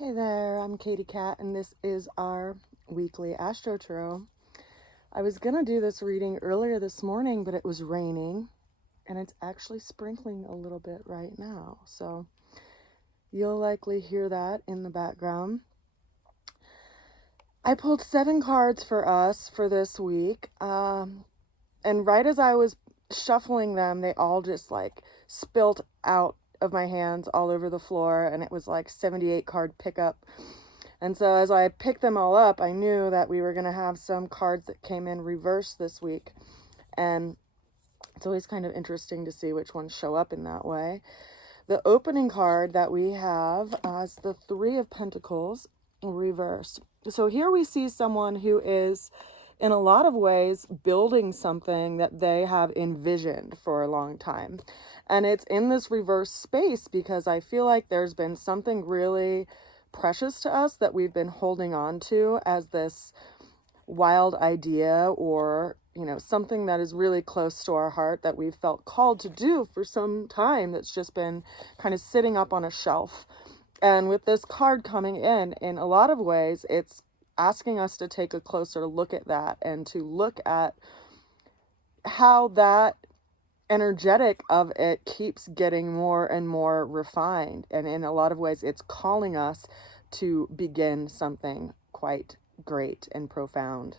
Hey there, I'm Katie Cat, and this is our weekly AstroTarot. I was gonna do this reading earlier this morning, but it was raining, and it's actually sprinkling a little bit right now, so you'll likely hear that in the background. I pulled 7 cards for us for this week, and right as I was shuffling them, they all just like spilt out of my hands all over the floor, and it was like 78 card pickup. And so as I picked them all up, I knew that we were going to have some cards that came in reverse this week. And it's always kind of interesting to see which ones show up in that way. The opening card that we have is the 3 of Pentacles reversed. So here we see someone who is, in a lot of ways, building something that they have envisioned for a long time. And it's in this reverse space because I feel like there's been something really precious to us that we've been holding on to as this wild idea, or something that is really close to our heart that we've felt called to do for some time, that's just been kind of sitting up on a shelf. And with this card coming in a lot of ways, it's asking us to take a closer look at that and to look at how that energetic of it keeps getting more and more refined. And in a lot of ways, it's calling us to begin something quite great and profound.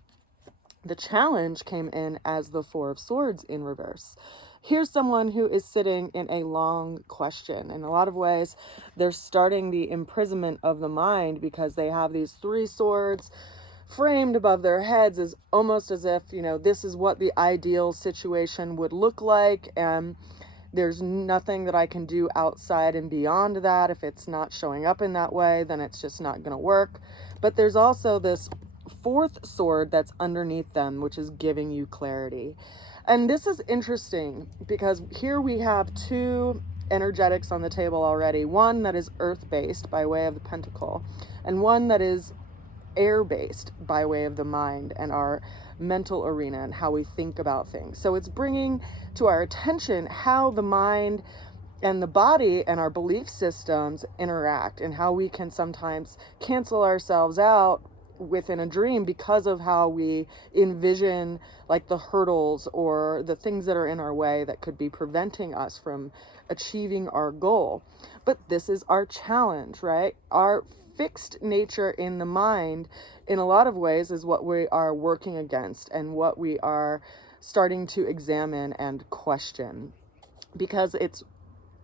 The challenge came in as the 4 of Swords in reverse. Here's someone who is sitting in a long question. In a lot of ways, they're starting the imprisonment of the mind because they have these 3 swords framed above their heads, is almost as if, this is what the ideal situation would look like, and there's nothing that I can do outside and beyond that. If it's not showing up in that way, then it's just not going to work. But there's also this 4th sword that's underneath them, which is giving you clarity. And this is interesting because here we have 2 energetics on the table already. One that is earth-based by way of the pentacle, and one that is air-based by way of the mind and our mental arena and how we think about things. So it's bringing to our attention how the mind and the body and our belief systems interact, and how we can sometimes cancel ourselves out within a dream because of how we envision like the hurdles or the things that are in our way that could be preventing us from achieving our goal. But this is our challenge, right? Our fixed nature in the mind, in a lot of ways, is what we are working against and what we are starting to examine and question. Because it's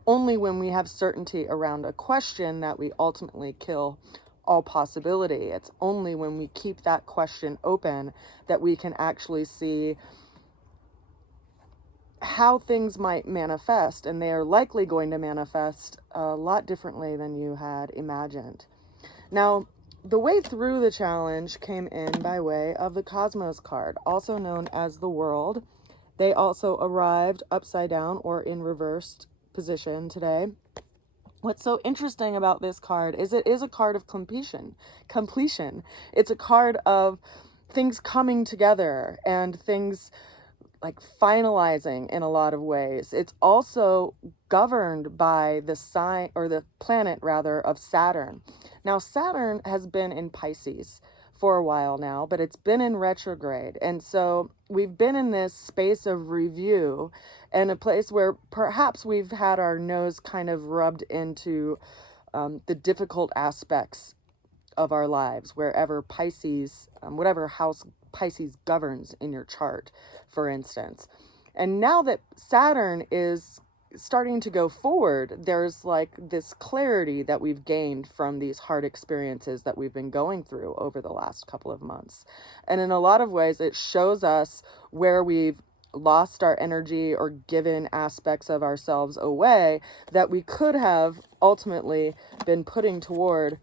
only when we have certainty around a question that we ultimately kill all possibility. It's only when we keep that question open that we can actually see how things might manifest, and they are likely going to manifest a lot differently than you had imagined. Now, the way through the challenge came in by way of the Cosmos card, also known as the World. They also arrived upside down or in reversed position today. What's so interesting about this card is it is a card of completion. It's a card of things coming together and things like finalizing in a lot of ways. It's also governed by the sign, or the planet rather, of Saturn. Now, Saturn has been in Pisces for a while now, but it's been in retrograde. And so we've been in this space of review, and a place where perhaps we've had our nose kind of rubbed into the difficult aspects of our lives, wherever Pisces, whatever house Pisces governs in your chart, for instance. And now that Saturn is starting to go forward, there's like this clarity that we've gained from these hard experiences that we've been going through over the last couple of months. And in a lot of ways, it shows us where we've lost our energy or given aspects of ourselves away that we could have ultimately been putting toward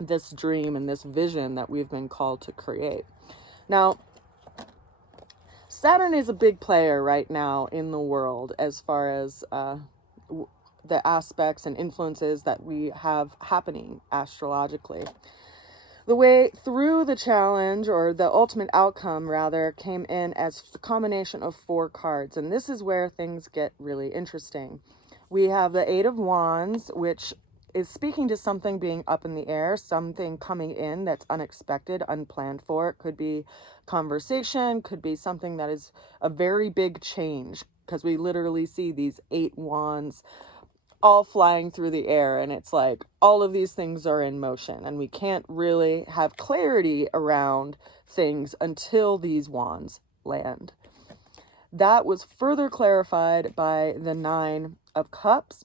this dream and this vision that we've been called to create. Now, Saturn is a big player right now in the world as far as the aspects and influences that we have happening astrologically. The way through the challenge, or the ultimate outcome rather, came in as a combination of 4 cards, and this is where things get really interesting. We have the 8 of Wands, which is speaking to something being up in the air, something coming in that's unexpected, unplanned for. It could be conversation, could be something that is a very big change, because we literally see these 8 wands all flying through the air, and it's like all of these things are in motion, and we can't really have clarity around things until these wands land. That was further clarified by the 9 of Cups,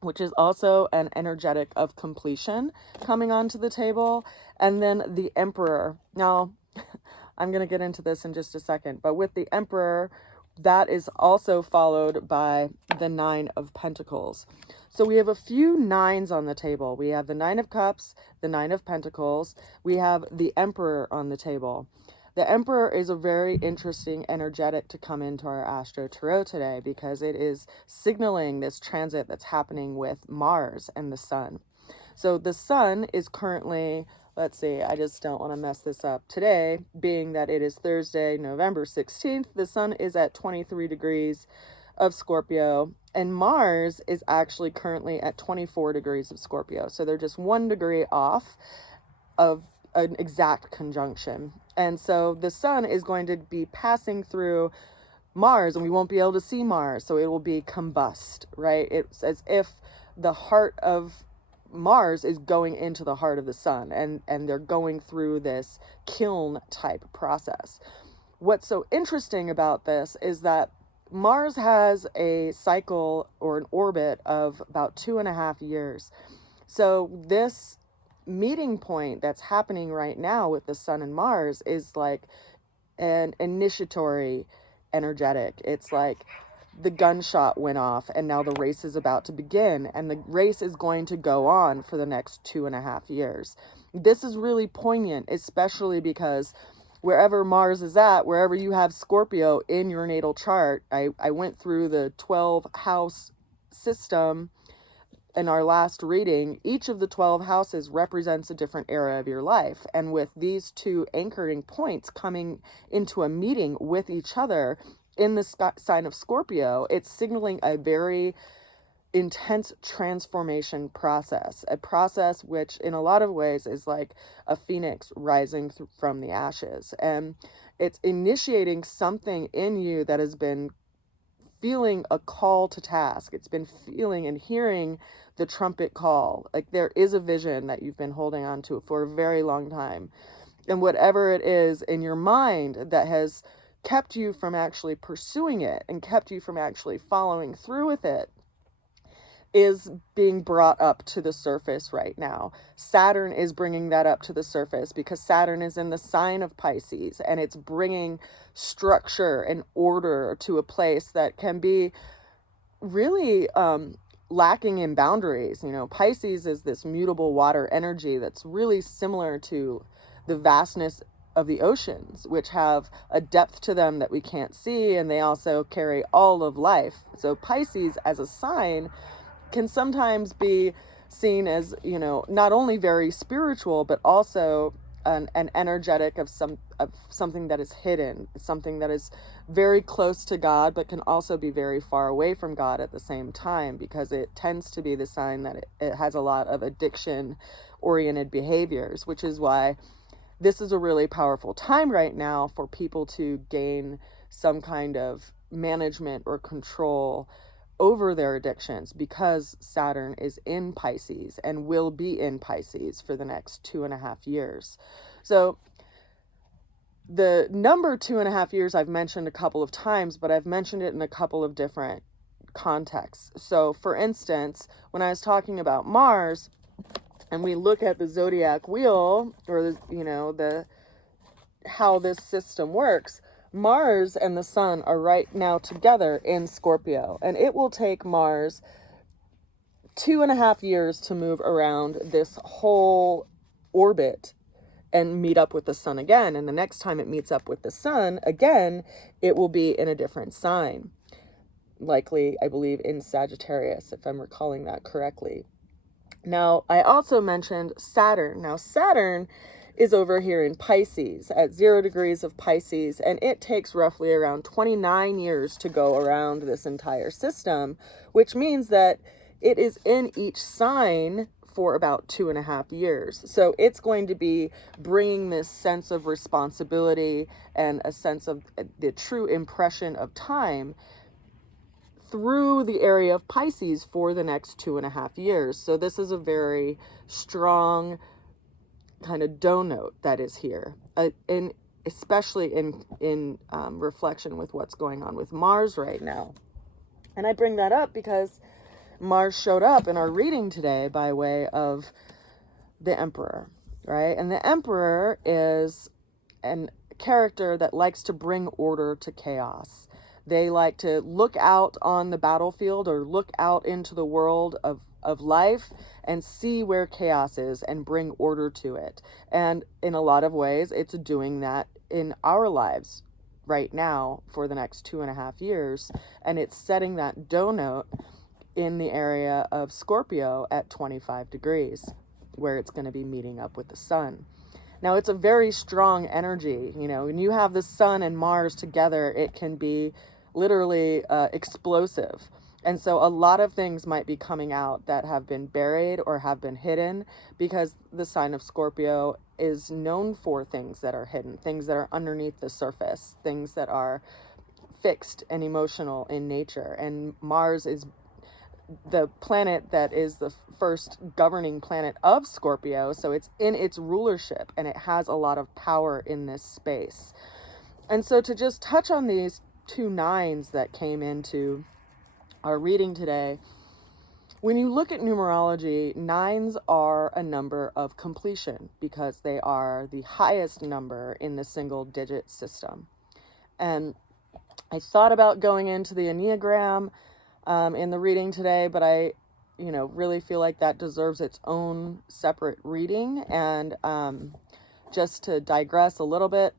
which is also an energetic of completion coming onto the table, and then the Emperor. Now, I'm going to get into this in just a second, but with the Emperor, that is also followed by the 9 of Pentacles. So we have a few 9s on the table. We have the 9 of Cups, the 9 of Pentacles. We have the Emperor on the table. The Emperor is a very interesting energetic to come into our AstroTarot today, because it is signaling this transit that's happening with Mars and the Sun. So the Sun is currently, let's see, I just don't want to mess this up. Today, being that it is Thursday, November 16th, the Sun is at 23 degrees of Scorpio, and Mars is actually currently at 24 degrees of Scorpio. So they're just 1 degree off of an exact conjunction. And so the Sun is going to be passing through Mars, and we won't be able to see Mars. So it will be combust, right? It's as if the heart of Mars is going into the heart of the Sun, and they're going through this kiln type process. What's so interesting about this is that Mars has a cycle or an orbit of about 2.5 years. So this meeting point that's happening right now with the Sun and Mars is like an initiatory energetic. It's like the gunshot went off, and now the race is about to begin, and the race is going to go on for the next 2.5 years. This is really poignant, especially because wherever Mars is at, wherever you have Scorpio in your natal chart, I went through the 12 house system in our last reading. Each of the 12 houses represents a different era of your life. And with these 2 anchoring points coming into a meeting with each other in the sign of Scorpio, it's signaling a very intense transformation process, a process which in a lot of ways is like a phoenix rising from the ashes. And it's initiating something in you that has been feeling a call to task. It's been feeling and hearing the trumpet call. Like there is a vision that you've been holding on to for a very long time. And whatever it is in your mind that has kept you from actually pursuing it and kept you from actually following through with it is being brought up to the surface right now. Saturn is bringing that up to the surface because Saturn is in the sign of Pisces, and it's bringing structure and order to a place that can be really lacking in boundaries. You know, Pisces is this mutable water energy that's really similar to the vastness of the oceans, which have a depth to them that we can't see, and they also carry all of life. So Pisces as a sign can sometimes be seen as, you know, not only very spiritual, but also an energetic of something that is hidden, something that is very close to God, but can also be very far away from God at the same time, because it tends to be the sign that it has a lot of addiction-oriented behaviors, which is why this is a really powerful time right now for people to gain some kind of management or control over their addictions, because Saturn is in Pisces and will be in Pisces for the next 2.5 years. So the number 2.5 years I've mentioned a couple of times, but I've mentioned it in a couple of different contexts. So for instance, when I was talking about Mars, and we look at the zodiac wheel, or how this system works, Mars and the Sun are right now together in Scorpio, and it will take Mars 2.5 years to move around this whole orbit and meet up with the Sun again. And the next time it meets up with the Sun again, it will be in a different sign, likely, I believe, in Sagittarius, if I'm recalling that correctly. Now, I also mentioned Saturn. Now, Saturn is over here in Pisces at 0 degrees of Pisces, and it takes roughly around 29 years to go around this entire system, which means that it is in each sign for about 2.5 years. So it's going to be bringing this sense of responsibility and a sense of the true impression of time through the area of Pisces for the next 2.5 years. So this is a very strong kind of note that is here, and especially in reflection with what's going on with Mars right now. And I bring that up because Mars showed up in our reading today by way of the Emperor, right? And the Emperor is a character that likes to bring order to chaos. They like to look out on the battlefield or look out into the world of life and see where chaos is and bring order to it. And in a lot of ways, it's doing that in our lives right now for the next 2.5 years. And it's setting that note in the area of Scorpio at 25 degrees, where it's going to be meeting up with the sun. Now, it's a very strong energy. You know, when you have the sun and Mars together, it can be literally explosive. And so a lot of things might be coming out that have been buried or have been hidden, because the sign of Scorpio is known for things that are hidden, things that are underneath the surface, things that are fixed and emotional in nature. And Mars is the planet that is the first governing planet of Scorpio. So it's in its rulership and it has a lot of power in this space. And so to just touch on these 2 nines that came into our reading today, when you look at numerology, 9s are a number of completion because they are the highest number in the single digit system. And I thought about going into the Enneagram in the reading today, but I, really feel like that deserves its own separate reading. And just to digress a little bit,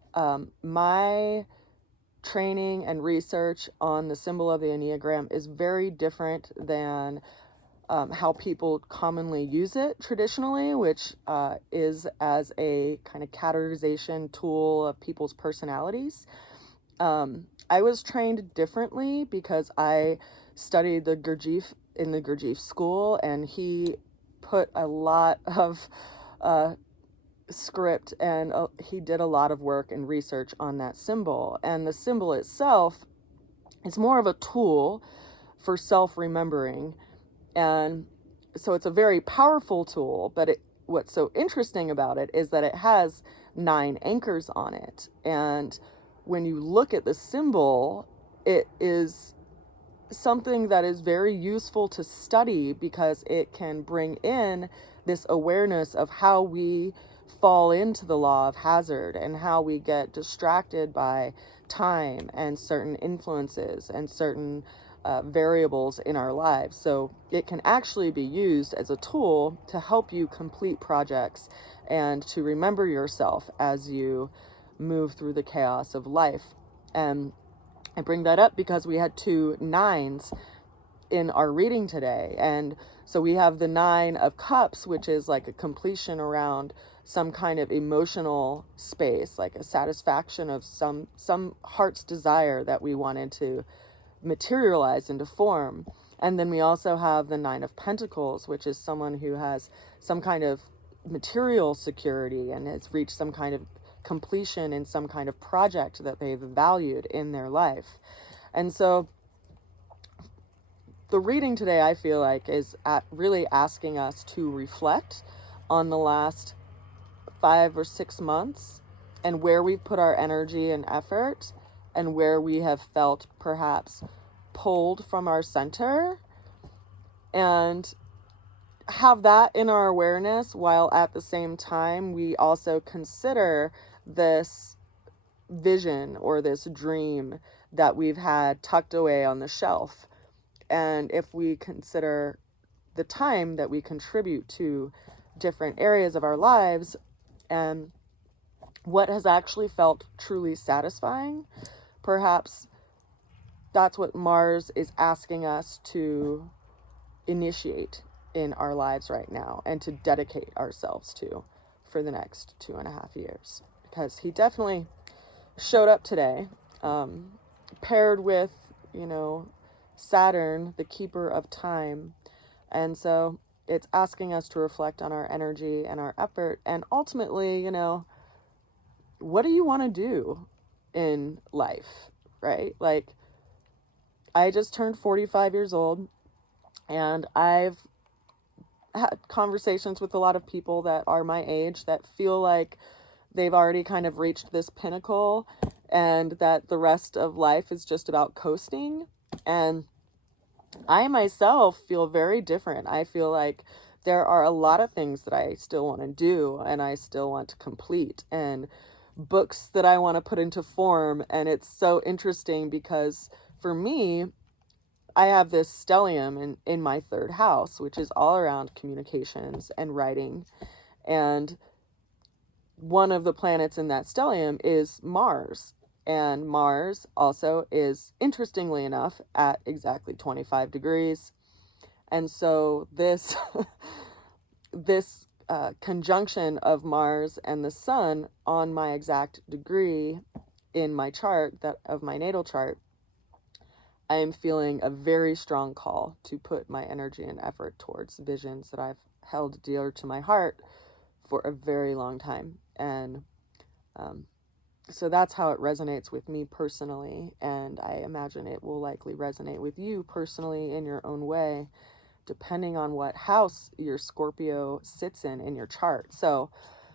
my training and research on the symbol of the Enneagram is very different than how people commonly use it traditionally, which is as a kind of categorization tool of people's personalities. I was trained differently because I studied the Gurdjieff in the Gurdjieff school, and he put a lot of script and he did a lot of work and research on that symbol. And the symbol itself is more of a tool for self-remembering. And so it's a very powerful tool, but what's so interesting about it is that it has 9 anchors on it. And when you look at the symbol, it is something that is very useful to study because it can bring in this awareness of how we fall into the law of hazard and how we get distracted by time and certain influences and certain variables in our lives. So it can actually be used as a tool to help you complete projects and to remember yourself as you move through the chaos of life. And I bring that up because we had 2 9s in our reading today. And so we have the 9 of Cups, which is like a completion around some kind of emotional space, like a satisfaction of some heart's desire that we wanted to materialize into form. And then we also have the 9 of Pentacles, which is someone who has some kind of material security and has reached some kind of completion in some kind of project that they've valued in their life. And so the reading today, I feel like, is really asking us to reflect on the last 5 or 6 months and where we've put our energy and effort and where we have felt perhaps pulled from our center, and have that in our awareness while at the same time we also consider this vision or this dream that we've had tucked away on the shelf. And if we consider the time that we contribute to different areas of our lives and what has actually felt truly satisfying, perhaps that's what Mars is asking us to initiate in our lives right now and to dedicate ourselves to for the next 2.5 years. Because he definitely showed up today, paired with, Saturn, the keeper of time. And so it's asking us to reflect on our energy and our effort. And ultimately, you know, what do you want to do in life, right? Like, I just turned 45 years old, and I've had conversations with a lot of people that are my age that feel like they've already kind of reached this pinnacle and that the rest of life is just about coasting. And I myself feel very different. I feel like there are a lot of things that I still want to do and I still want to complete, and books that I want to put into form. And it's so interesting because for me, I have this stellium in my third house, which is all around communications and writing. And one of the planets in that stellium is Mars. And Mars also is, interestingly enough, at exactly 25 degrees. And so this this conjunction of Mars and the Sun on my exact degree in my chart, that of my natal chart, I am feeling a very strong call to put my energy and effort towards visions that I've held dear to my heart for a very long time. And so that's how it resonates with me personally, and I imagine it will likely resonate with you personally in your own way, depending on what house your Scorpio sits in your chart. So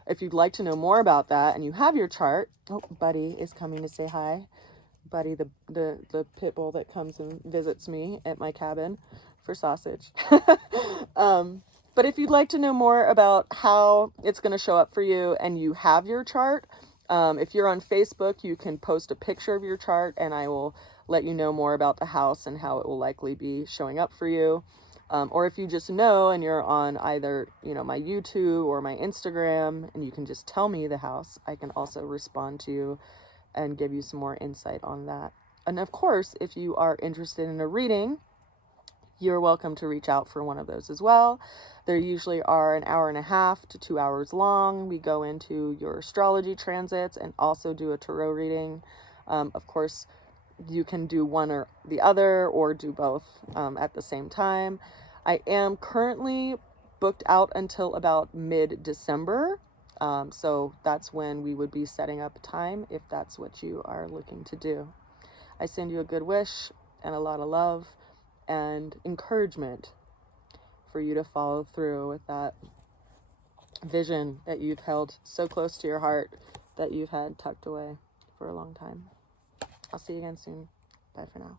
if you'd like to know more about that and you have your chart, oh, Buddy is coming to say hi. Buddy, the pit bull that comes and visits me at my cabin for sausage. But if you'd like to know more about how it's going to show up for you and you have your chart, if you're on Facebook, you can post a picture of your chart and I will let you know more about the house and how it will likely be showing up for you. Or if you just know and you're on either, you know, my YouTube or my Instagram, and you can just tell me the house, I can also respond to you and give you some more insight on that. And of course, if you are interested in a reading, you're welcome to reach out for one of those as well. There usually are an hour and a half to 2 hours long. We go into your astrology transits and also do a tarot reading. Of course, you can do one or the other or do both at the same time. I am currently booked out until about mid-December. So that's when we would be setting up time if that's what you are looking to do. I send you a good wish and a lot of love and encouragement for you to follow through with that vision that you've held so close to your heart, that you've had tucked away for a long time. I'll see you again soon. Bye for now.